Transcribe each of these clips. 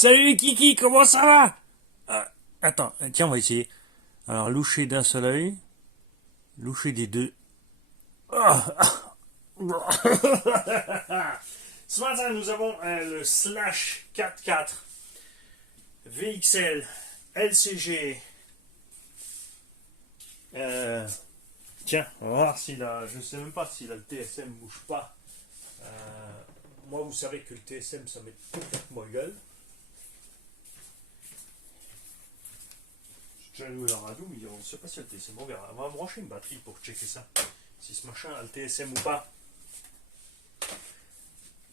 Salut Kiki, comment ça va? Attends, tiens, on va essayer. Alors, loucher d'un seul œil, loucher des deux. Ce matin, nous avons le Slash 4.4 VXL LCG. Tiens, on va voir s'il a. Je sais même pas s'il a le TSM bouge pas. Moi, vous savez que le TSM, ça met complètement gueule. J'ai un nouvel radou, mais on ne sait pas si elle a le TSM. On verra. On va brancher une batterie pour checker ça. Si ce machin a le TSM ou pas.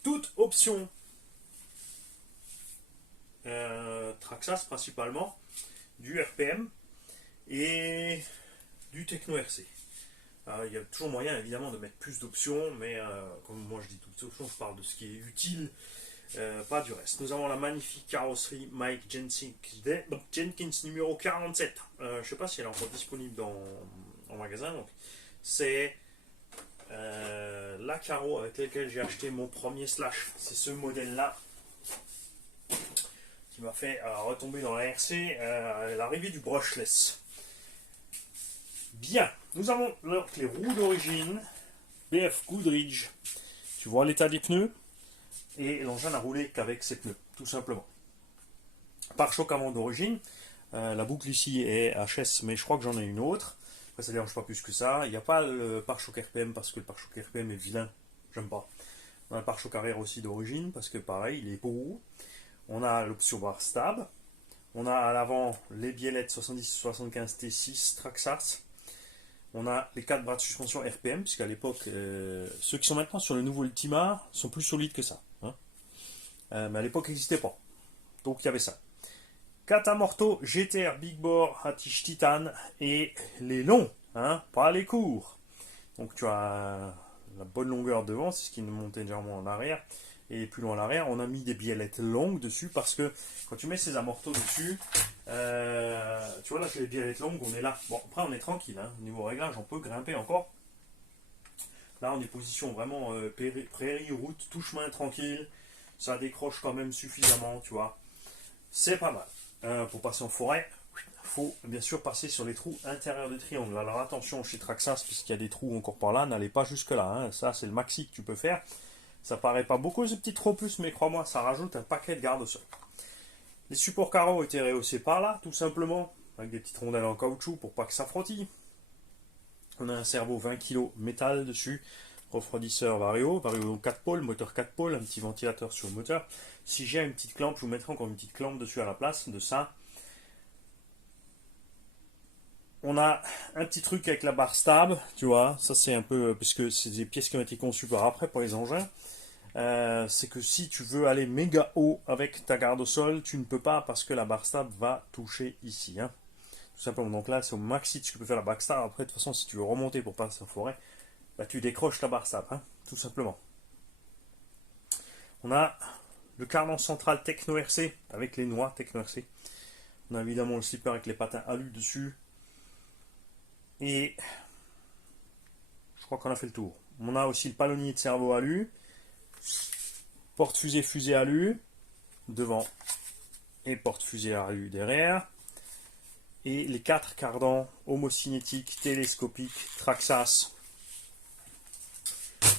Toute option. Traxas principalement. Du RPM. Et du Techno RC. Il y a toujours moyen évidemment de mettre plus d'options. Mais comme moi je dis toutes options, je parle de ce qui est utile. Pas du reste. Nous avons la magnifique carrosserie Mike Jenkins numéro 47. Je ne sais pas si elle est encore disponible en magasin. Donc c'est la carreau avec laquelle j'ai acheté mon premier Slash. C'est ce modèle-là qui m'a fait retomber dans la RC l'arrivée du brushless. Bien. Nous avons donc les roues d'origine BF Goodrich. Tu vois l'état des pneus. Et l'engin n'a roulé qu'avec ses pneus, tout simplement. Pare-choc avant d'origine. La boucle ici est HS, mais je crois que j'en ai une autre. Après, ça ne dérange pas plus que ça. Il n'y a pas le pare-choc RPM parce que le pare-choc RPM est vilain. J'aime pas. On a le pare-choc arrière aussi d'origine parce que pareil, il est beau. On a l'option bar stab. On a à l'avant les biellettes 70-75 T6 Traxxas. On a les 4 bras de suspension RPM, puisqu'à l'époque, ceux qui sont maintenant sur le nouveau Ultima sont plus solides que ça. Mais à l'époque, il n'existait pas. Donc il y avait ça. 4 amortos GTR Big Bore Hatish Titan et les longs, pas les courts. Donc tu as la bonne longueur devant, c'est ce qui nous montait légèrement en arrière. Et plus loin à l'arrière, on a mis des biellettes longues dessus parce que quand tu mets ces amortos dessus, tu vois là, c'est les biellettes longues, on est là. Bon, après on est tranquille, niveau réglage, on peut grimper encore. Là, on est position vraiment prairie, route, tout chemin tranquille. Ça décroche quand même suffisamment, tu vois. C'est pas mal. Pour passer en forêt, il faut bien sûr passer sur les trous intérieurs du triangle. Alors attention chez Traxxas, puisqu'il y a des trous encore par là, n'allez pas jusque là. Ça, c'est le maxi que tu peux faire. Ça paraît pas beaucoup ce petit trou plus, mais crois-moi, ça rajoute un paquet de garde-sol. Les supports carreaux étaient rehaussés par là, tout simplement, avec des petites rondelles en caoutchouc pour pas que ça frottille. On a un cerveau 20 kg métal dessus, refroidisseur Vario 4 pôles, moteur 4 pôles, un petit ventilateur sur le moteur. Si j'ai une petite clampe, je vous mettrai encore une petite clampe dessus à la place de ça. On a un petit truc avec la barre stab, tu vois, ça c'est un peu, puisque c'est des pièces qui ont été conçues par après pour les engins. C'est que si tu veux aller méga haut avec ta garde au sol, tu ne peux pas parce que la barre stab va toucher ici. Tout simplement. Donc là, c'est au maxi que tu peux faire la barre stab. Après, de toute façon, si tu veux remonter pour passer en forêt, bah, tu décroches la barre stab, tout simplement. On a le cardan central Techno RC avec les noix Techno RC. On a évidemment le slipper avec les patins alu dessus. Et je crois qu'on a fait le tour. On a aussi le palonnier de cerveau alu. Porte-fusée fusée alu devant et porte-fusée alu derrière. Et les 4 cardans homocinétiques, télescopiques, Traxxas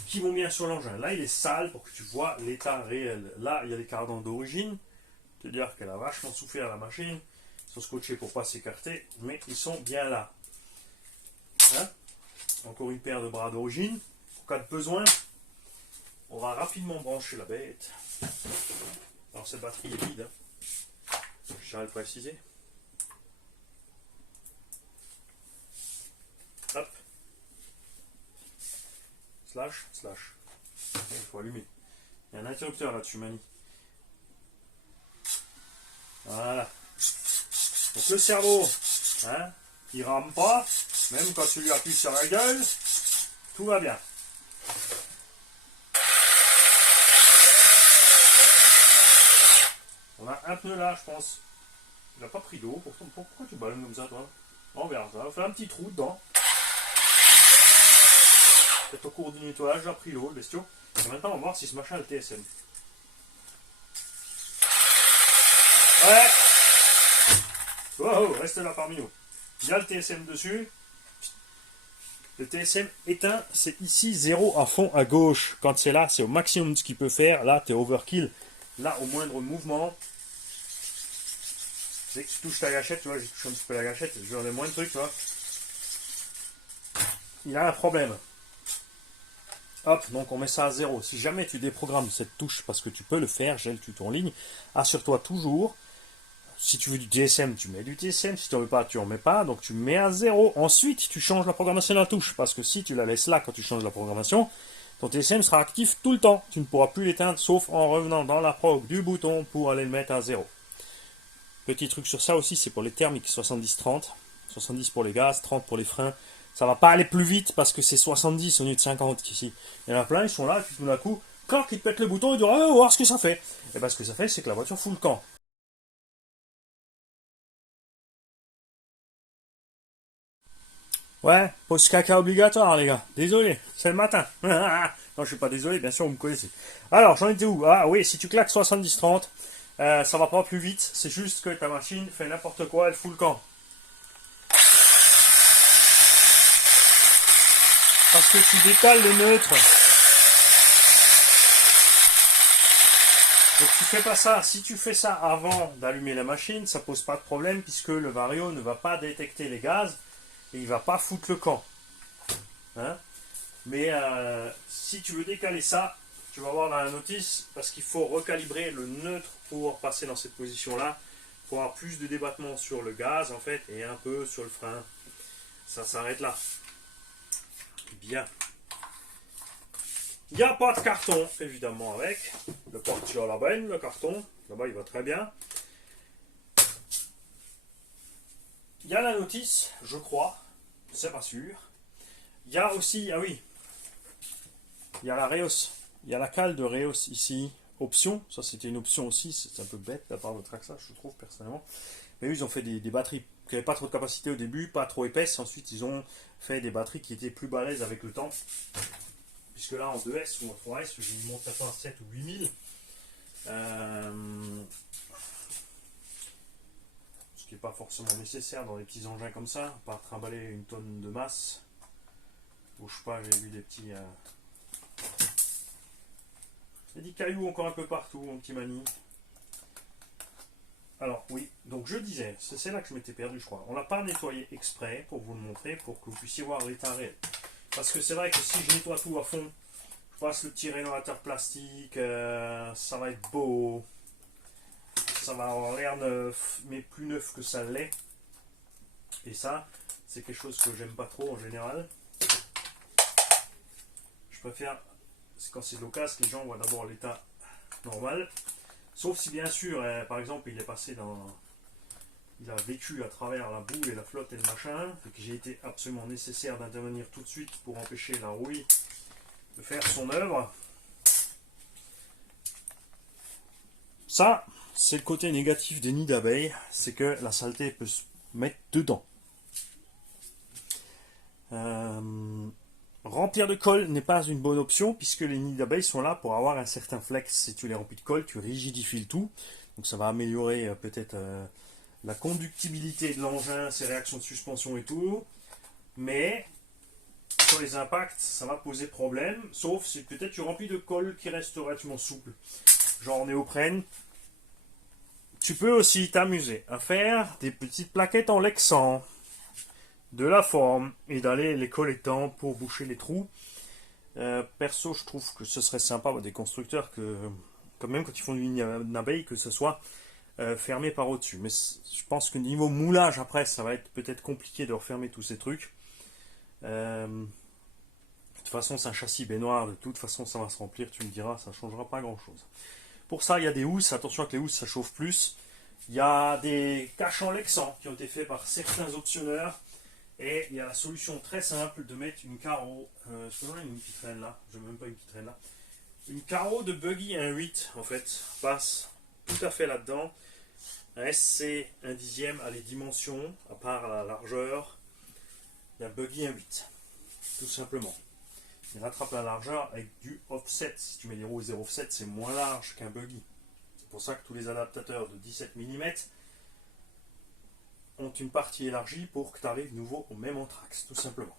qui vont bien sur l'engin. Là, il est sale pour que tu vois l'état réel. Là, il y a les cardans d'origine. C'est-à-dire qu'elle a vachement souffert la machine. Ils sont scotchés pour ne pas s'écarter, mais ils sont bien là. Encore une paire de bras d'origine. En cas de besoin, on va rapidement brancher la bête. Alors cette batterie est vide. Je tiens à le préciser. Hop. Slash. Il faut allumer. Il y a un interrupteur là-dessus, Mani. Voilà. Donc le cerveau, il rame pas. Même quand tu lui appuies sur la gueule, tout va bien. On a un pneu là, je pense. Il n'a pas pris d'eau. Pourquoi tu ballonnes comme ça, toi? On verra ça. On fait un petit trou dedans. Peut-être au cours du nettoyage, j'ai pris l'eau, le bestiau. Et maintenant, on va voir si ce machin a le TSM. Ouais. Wow, reste là parmi nous. Il y a le TSM dessus. Le TSM éteint, c'est ici 0 à fond à gauche. Quand c'est là, c'est au maximum de ce qu'il peut faire. Là, tu es overkill. Là, au moindre mouvement, dès que tu touches ta gâchette, tu vois, j'ai touché un petit peu la gâchette, je vais moins de trucs, tu vois. Il a un problème. Hop, donc on met ça à 0. Si jamais tu déprogrammes cette touche, parce que tu peux le faire, j'ai le tuto en ligne, assure-toi toujours, si tu veux du TSM, tu mets du TSM, si tu n'en veux pas, tu n'en mets pas, donc tu mets à 0. Ensuite, tu changes la programmation de la touche, parce que si tu la laisses là quand tu changes la programmation, ton TSM sera actif tout le temps. Tu ne pourras plus l'éteindre, sauf en revenant dans la prog du bouton pour aller le mettre à 0. Petit truc sur ça aussi, c'est pour les thermiques, 70-30. 70 pour les gaz, 30 pour les freins. Ça va pas aller plus vite parce que c'est 70 au lieu de 50 ici. Il y en a plein, ils sont là, puis tout d'un coup, quand ils te pètent le bouton, ils disent, on va voir ce que ça fait. Et bien ce que ça fait, c'est que la voiture fout le camp. Ouais, pause caca obligatoire, les gars. Désolé, c'est le matin. Non, je suis pas désolé, bien sûr, vous me connaissez. Alors, j'en étais où? Ah oui, si tu claques 70-30, ça va pas plus vite. C'est juste que ta machine fait n'importe quoi, elle fout le camp. Parce que tu décales le neutre. Donc tu fais pas ça. Si tu fais ça avant d'allumer la machine, ça pose pas de problème puisque le vario ne va pas détecter les gaz et il va pas foutre le camp. Hein? Mais si tu veux décaler ça, tu vas voir dans la notice parce qu'il faut recalibrer le neutre pour passer dans cette position-là, pour avoir plus de débattement sur le gaz en fait et un peu sur le frein. Ça s'arrête là. Bien. Il n'y a pas de carton, évidemment, avec. Le porte-sur la benne, le carton. Là-bas, il va très bien. Il y a la notice, je crois. C'est pas sûr. Il y a aussi, ah oui, il y a la Reos. Il y a la cale de Reos ici. Option. Ça, c'était une option aussi. C'est un peu bête de la part de Traxxas, je trouve, personnellement. Mais eux, ils ont fait des batteries qui n'avaient pas trop de capacité au début, pas trop épaisses. Ensuite, ils ont fait des batteries qui étaient plus balèzes avec le temps. Puisque là, en 2S ou en 3S, je monte maintenant à 7 ou 8000. Ce qui n'est pas forcément nécessaire dans des petits engins comme ça, à part trimballer une tonne de masse. Bouge pas, j'ai vu des petits. Il y a des cailloux encore un peu partout, mon petit mani. Alors, oui, donc je disais, c'est là que je m'étais perdu, je crois. On l'a pas nettoyé exprès pour vous le montrer, pour que vous puissiez voir l'état réel. Parce que c'est vrai que si je nettoie tout à fond, je passe le petit rénovateur plastique, ça va être beau. Ça va avoir l'air neuf, mais plus neuf que ça l'est. Et ça, c'est quelque chose que j'aime pas trop en général. Je préfère, quand c'est de l'occasion, les gens voient d'abord l'état normal. Sauf si bien sûr, par exemple, il est passé dans... Il a vécu à travers la boue et la flotte et le machin, et que j'ai été absolument nécessaire d'intervenir tout de suite pour empêcher la rouille de faire son œuvre. Ça, c'est le côté négatif des nids d'abeilles, c'est que la saleté peut se mettre dedans. Remplir de colle n'est pas une bonne option puisque les nids d'abeilles sont là pour avoir un certain flex. Si tu les remplis de colle, tu rigidifies le tout. Donc ça va améliorer peut-être la conductibilité de l'engin, ses réactions de suspension et tout. Mais sur les impacts, ça va poser problème. Sauf si peut-être tu remplis de colle qui reste relativement souple. Genre néoprène. Tu peux aussi t'amuser à faire des petites plaquettes en lexan de la forme et d'aller les collectant pour boucher les trous. Perso, je trouve que ce serait sympa des constructeurs que, quand même, quand ils font une abeille, que ce soit fermé par au-dessus. Mais je pense que niveau moulage, après, ça va être peut-être compliqué de refermer tous ces trucs. De toute façon, c'est un châssis baignoire. De toute façon, ça va se remplir. Tu me diras, ça ne changera pas grand-chose. Pour ça, il y a des housses. Attention que les housses, ça chauffe plus. Il y a des caches en lexan qui ont été faits par certains optionneurs. Et il y a la solution très simple de mettre une carreau. Je peux une petite traîne là. Je n'ai même pas une petite traîne là. Une carreau de buggy 1.8 en fait passe tout à fait là-dedans. Un SC 1 dixième a les dimensions, à part la largeur. Il y a buggy 1.8. Tout simplement. Il rattrape la largeur avec du offset. Si tu mets les roues 0 offset, c'est moins large qu'un buggy. C'est pour ça que tous les adaptateurs de 17 mm ont une partie élargie pour que tu arrives nouveau au même anthrax, tout simplement.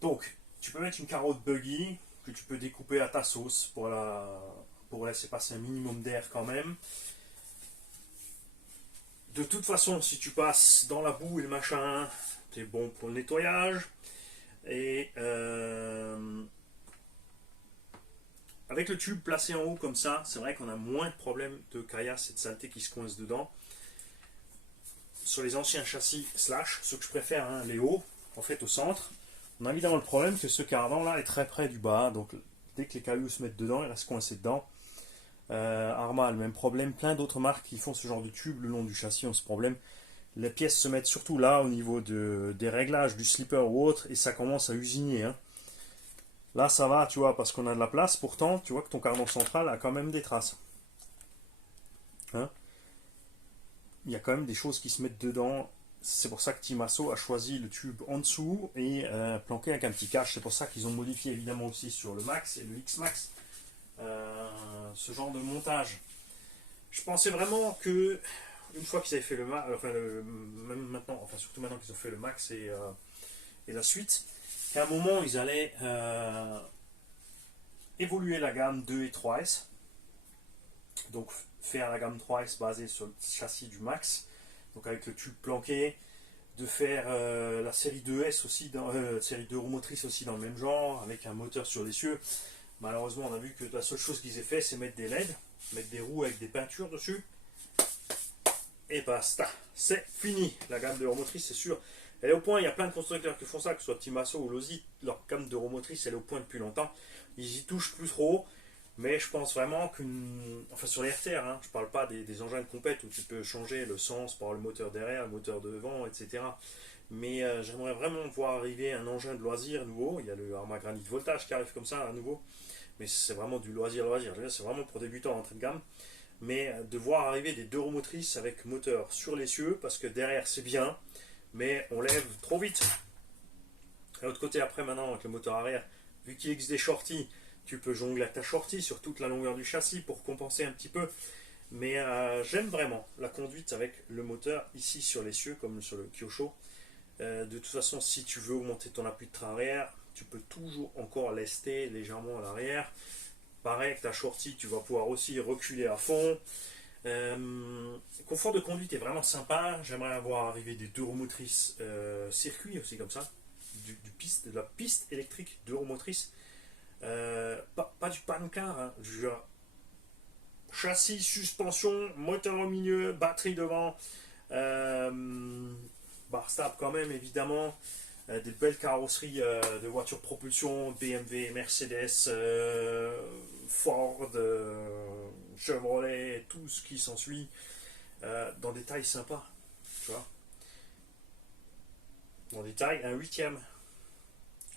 Donc, tu peux mettre une carotte buggy que tu peux découper à ta sauce pour laisser passer un minimum d'air quand même. De toute façon, si tu passes dans la boue et le machin, c'est bon pour le nettoyage. Et avec le tube placé en haut comme ça, c'est vrai qu'on a moins de problèmes de caillasse et de saleté qui se coincent dedans. Sur les anciens châssis slash, ceux que je préfère, hein, les hauts, en fait au centre, on a évidemment le problème que ce cardan là est très près du bas, donc dès que les cailloux se mettent dedans, ils restent coincés dedans. Arma a le même problème, plein d'autres marques qui font ce genre de tube le long du châssis ont ce problème. Les pièces se mettent surtout là au niveau des réglages du slipper ou autre et ça commence à usiner. Hein. Là ça va, tu vois, parce qu'on a de la place, pourtant tu vois que ton cardan central a quand même des traces. Hein, il y a quand même des choses qui se mettent dedans. C'est pour ça que Timasso a choisi le tube en dessous et planqué avec un petit cache. C'est pour ça qu'ils ont modifié évidemment aussi sur le Max et le X-Max ce genre de montage. Je pensais vraiment que une fois qu'ils avaient fait le Max, même maintenant, enfin surtout maintenant qu'ils ont fait le Max et la suite, qu'à un moment ils allaient évoluer la gamme 2 et 3S. Donc faire la gamme 3S basée sur le châssis du Max, donc avec le tube planqué, de faire la série 2S aussi, série 2 roues motrices aussi dans le même genre, avec un moteur sur l'essieu. Malheureusement, on a vu que la seule chose qu'ils aient fait, c'est mettre des LED, mettre des roues avec des peintures dessus. Et basta, c'est fini. La gamme de roues motrices, c'est sûr. Elle est au point, il y a plein de constructeurs qui font ça, que ce soit Timasso ou Losi, leur gamme de roues motrices, elle est au point depuis longtemps. Ils y touchent plus trop. Mais je pense vraiment enfin sur les RTR, hein, je parle pas des engins de compète où tu peux changer le sens par le moteur derrière, le moteur devant, etc. Mais j'aimerais vraiment voir arriver un engin de loisir nouveau. Il y a le Arma Granite Voltage qui arrive comme ça à nouveau. Mais c'est vraiment du loisir. C'est vraiment pour débutants en entrée de gamme. Mais de voir arriver des deux roues motrices avec moteur sur l'essieu, parce que derrière c'est bien, mais on lève trop vite. De l'autre côté, après maintenant, avec le moteur arrière, vu qu'il existe des shorties, tu peux jongler avec ta shorty sur toute la longueur du châssis pour compenser un petit peu. Mais j'aime vraiment la conduite avec le moteur ici sur l'essieu, comme sur le Kyosho. De toute façon, si tu veux augmenter ton appui de train arrière, tu peux toujours encore lester légèrement à l'arrière. Pareil avec ta shorty, tu vas pouvoir aussi reculer à fond. Le confort de conduite est vraiment sympa. J'aimerais avoir arrivé des deux roues motrices circuit aussi comme ça. De la piste électrique deux roues motrices. Pas du pancar, hein, genre châssis, suspension, moteur au milieu, batterie devant, bar stable quand même évidemment, des belles carrosseries de voitures propulsion, BMW, Mercedes, Ford, Chevrolet, tout ce qui s'ensuit, dans des tailles sympas, tu vois, dans des tailles un huitième,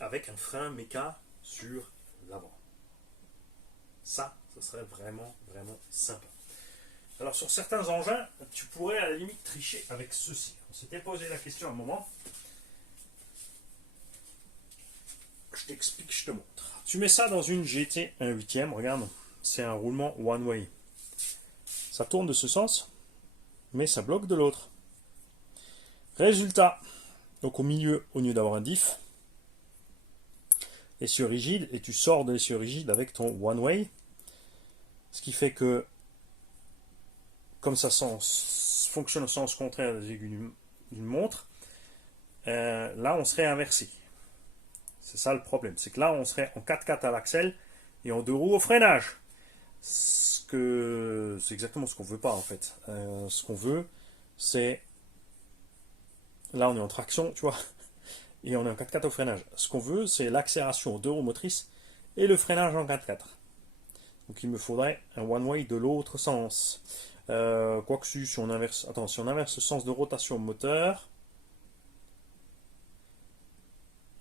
avec un frein méca sur l'avant. Ça serait vraiment, vraiment sympa. Alors sur certains engins, tu pourrais à la limite tricher avec ceci. On s'était posé la question à un moment. Je t'explique, je te montre. Tu mets ça dans une GT 1/8, regarde, c'est un roulement one way. Ça tourne de ce sens, mais ça bloque de l'autre. Résultat, donc au milieu, au lieu d'avoir un diff, essieu rigide, et tu sors de l'essieu rigide avec ton one way, ce qui fait que comme ça fonctionne au sens contraire des aiguilles d'une montre, là on serait inversé. C'est ça le problème, c'est que là on serait en 4x4 à l'axel et en 2 roues au freinage. C'est exactement ce qu'on veut pas en fait. Ce qu'on veut, c'est là on est en traction, tu vois, et on est en 4x4 au freinage. Ce qu'on veut, c'est l'accélération aux 2 roues motrices et le freinage en 4x4. Donc il me faudrait un one-way de l'autre sens. Quoique si on inverse, si on inverse le sens de rotation moteur,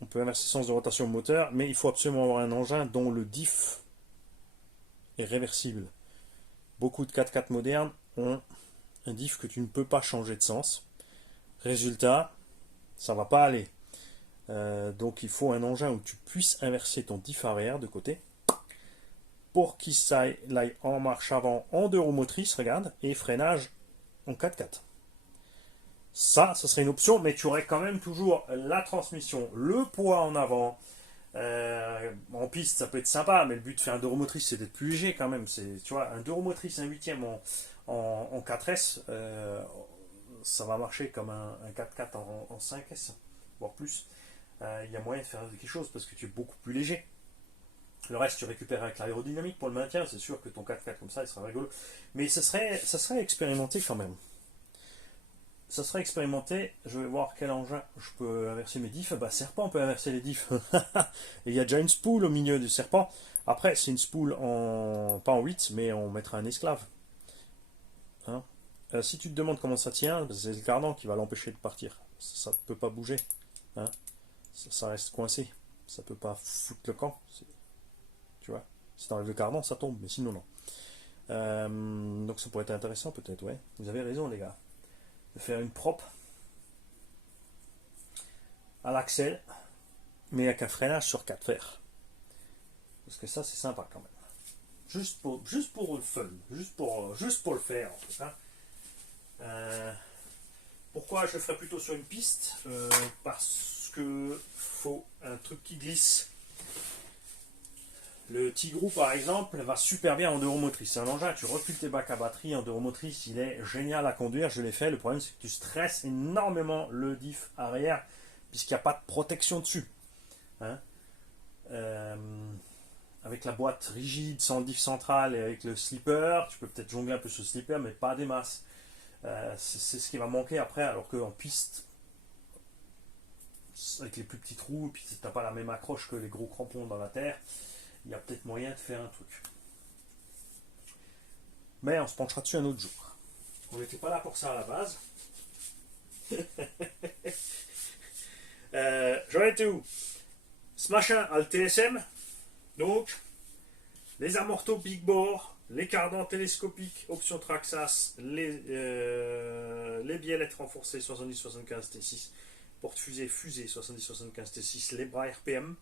on peut inverser le sens de rotation moteur, mais il faut absolument avoir un engin dont le diff est réversible. Beaucoup de 4x4 modernes ont un diff que tu ne peux pas changer de sens. Résultat, ça va pas aller. Donc il faut un engin où tu puisses inverser ton diff arrière de côté. pour qu'il aille en marche avant en 2 roues motrices, regarde, et freinage en 4x4. Ça serait une option, mais tu aurais quand même toujours la transmission, le poids en avant. En piste, ça peut être sympa, mais le but de faire un 2 roues motrices, c'est d'être plus léger quand même. Tu vois, un 2 roues motrices, un 8e en 4S, ça va marcher comme un 4x4 en 5S, voire plus. Il y a moyen de faire quelque chose parce que tu es beaucoup plus léger. Le reste, tu récupères avec l'aérodynamique pour le maintien. C'est sûr que ton 4x4 comme ça, il sera rigolo. Mais ça serait expérimenté quand même. Ça serait expérimenté. Je vais voir quel engin je peux inverser mes diffs. Bah, serpent, on peut inverser les diffs. Et il y a déjà une spool au milieu du serpent. Après, c'est une spool pas en 8, mais on mettra un esclave. Hein. Si tu te demandes comment ça tient, c'est le cardan qui va l'empêcher de partir. Ça ne peut pas bouger. Hein. Ça reste coincé. Ça peut pas foutre le camp. Tu vois, si t'enlèves le cardan, ça tombe, mais sinon non. Donc ça pourrait être intéressant peut-être, ouais. Vous avez raison les gars. De faire une propre à l'axel, mais avec un freinage sur 4 fers. Parce que ça c'est sympa quand même. Juste pour le fun, juste pour le faire en fait. Hein. Pourquoi je le ferais plutôt sur une piste parce que faut un truc qui glisse. Le Tigrou par exemple va super bien en 2 roues motrices. C'est un engin, tu recules tes bacs à batterie en 2 roues motrices, il est génial à conduire, je l'ai fait. Le problème c'est que tu stresses énormément le diff arrière puisqu'il n'y a pas de protection dessus. Hein. Avec la boîte rigide, sans le diff central et avec le slipper, tu peux peut-être jongler un peu sur le slipper mais pas des masses. C'est ce qui va manquer après, alors qu'en piste, avec les plus petits trous, et puis tu n'as pas la même accroche que les gros crampons dans la terre, il y a peut-être moyen de faire un truc. Mais on se penchera dessus un autre jour. On n'était pas là pour ça à la base. J'en étais où? Ce machin a le TSM, donc les amortos big bore, les cardans télescopiques, option Traxxas, les biellettes renforcées 70-75 T6, porte-fusée fusée 70-75 T6, les bras RPM,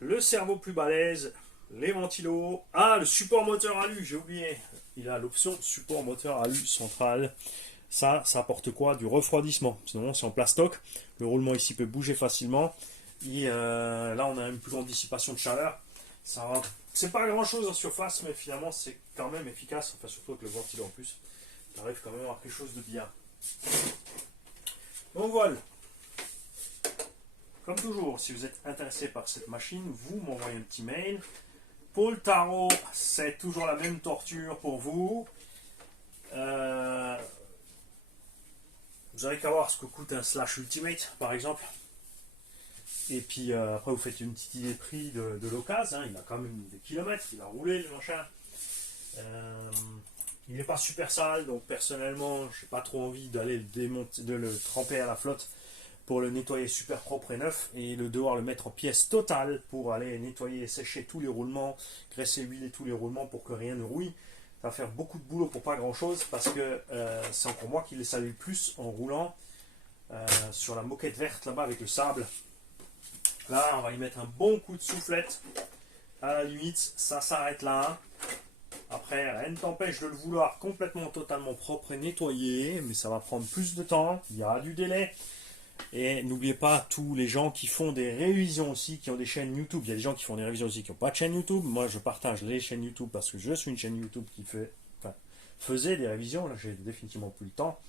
le cerveau plus balèze, les ventilos. Ah, le support moteur alu, j'ai oublié. Il a l'option support moteur alu central. Ça apporte quoi? Du refroidissement. Sinon, c'est en plastoc. Le roulement ici peut bouger facilement. Et là, on a une plus grande dissipation de chaleur. C'est pas grand chose en surface, mais finalement, c'est quand même efficace. Enfin, surtout avec le ventilo en plus. Tu arrives quand même à avoir quelque chose de bien. Donc voilà. Comme toujours, si vous êtes intéressé par cette machine, vous m'envoyez un petit mail. Pour le tarot, c'est toujours la même torture pour vous. Vous n'avez qu'à voir ce que coûte un Slash Ultimate, par exemple. Et puis après, vous faites une petite idée de prix de l'occasion. Hein. Il a quand même des kilomètres, il a roulé le machin. Il n'est pas super sale, donc personnellement, je n'ai pas trop envie d'aller le démonter, de le tremper à la flotte pour le nettoyer super propre et neuf et devoir le mettre en pièces totales pour aller nettoyer et sécher tous les roulements, graisser, huiler tous les roulements pour que rien ne rouille. Ça va faire beaucoup de boulot pour pas grand chose parce que c'est encore moi qui les salue le plus en roulant sur la moquette verte là-bas avec le sable. Là, on va y mettre un bon coup de soufflette. À la limite, ça s'arrête là. Après, rien ne t'empêche de le vouloir complètement, totalement propre et nettoyé, mais ça va prendre plus de temps. Il y a du délai. Et n'oubliez pas tous les gens qui font des révisions aussi, qui ont des chaînes YouTube. Il y a des gens qui font des révisions aussi qui n'ont pas de chaîne YouTube. Moi, je partage les chaînes YouTube parce que je suis une chaîne YouTube qui faisait des révisions. Là, j'ai définitivement plus le temps.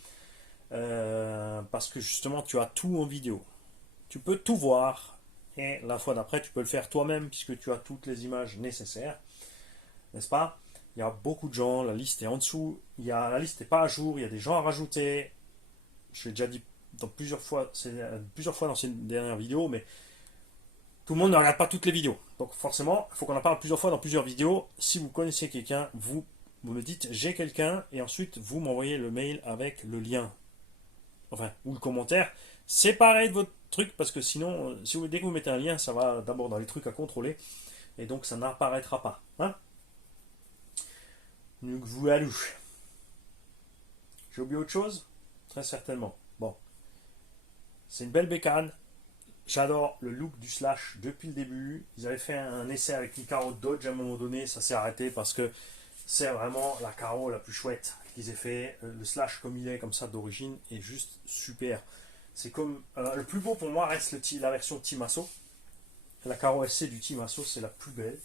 Parce que justement, tu as tout en vidéo. Tu peux tout voir. Et la fois d'après, tu peux le faire toi-même puisque tu as toutes les images nécessaires. N'est-ce pas? Il y a beaucoup de gens. La liste est en dessous. La liste n'est pas à jour. Il y a des gens à rajouter. Je l'ai déjà dit plusieurs fois dans ces dernières vidéos, mais tout le monde ne regarde pas toutes les vidéos. Donc forcément, il faut qu'on en parle plusieurs fois dans plusieurs vidéos. Si vous connaissez quelqu'un, vous me dites j'ai quelqu'un, et ensuite vous m'envoyez le mail avec le lien. Enfin, ou le commentaire. Séparez de votre truc, parce que sinon, dès que vous mettez un lien, ça va d'abord dans les trucs à contrôler, et donc ça n'apparaîtra pas. Hein? Donc vous à louche. J'ai oublié autre chose? Très certainement. Bon. C'est une belle bécane. J'adore le look du Slash depuis le début. Ils avaient fait un essai avec une Caro Dodge à un moment donné, ça s'est arrêté parce que c'est vraiment la Caro la plus chouette qu'ils aient fait. Le Slash comme il est, comme ça d'origine, est juste super. C'est comme le plus beau pour moi reste la version Timasso. La Caro SC du Timasso, c'est la plus belle.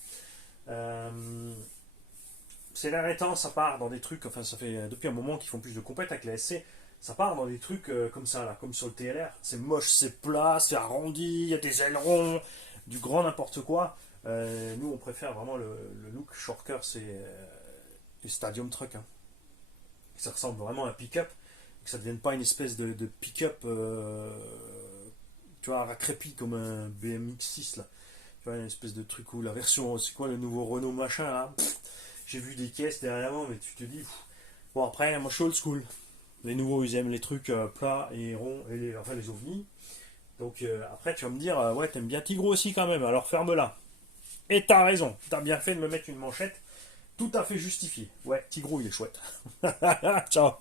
C'est l'air étant, ça part dans des trucs, enfin ça fait depuis un moment qu'ils font plus de compète avec la SC, ça part dans des trucs comme ça, là, comme sur le TLR. C'est moche, c'est plat, c'est arrondi, il y a des ailerons, du grand n'importe quoi. Nous, on préfère vraiment le look shortcut, c'est le Stadium Truck. Hein. Ça ressemble vraiment à un pick-up, que ça ne devienne pas une espèce de pick-up, tu vois, racrépi comme un BMX 6 là. Tu vois, une espèce de truc où la version, c'est quoi le nouveau Renault machin là. J'ai vu des caisses derrière moi, mais tu te dis, bon après, moi je suis old school. Les nouveaux, ils aiment les trucs plats et ronds, et enfin les ovnis. Donc après, tu vas me dire, ouais, t'aimes bien Tigro aussi quand même, alors ferme-la. Et t'as raison, t'as bien fait de me mettre une manchette tout à fait justifiée. Ouais, Tigro, il est chouette. Ciao.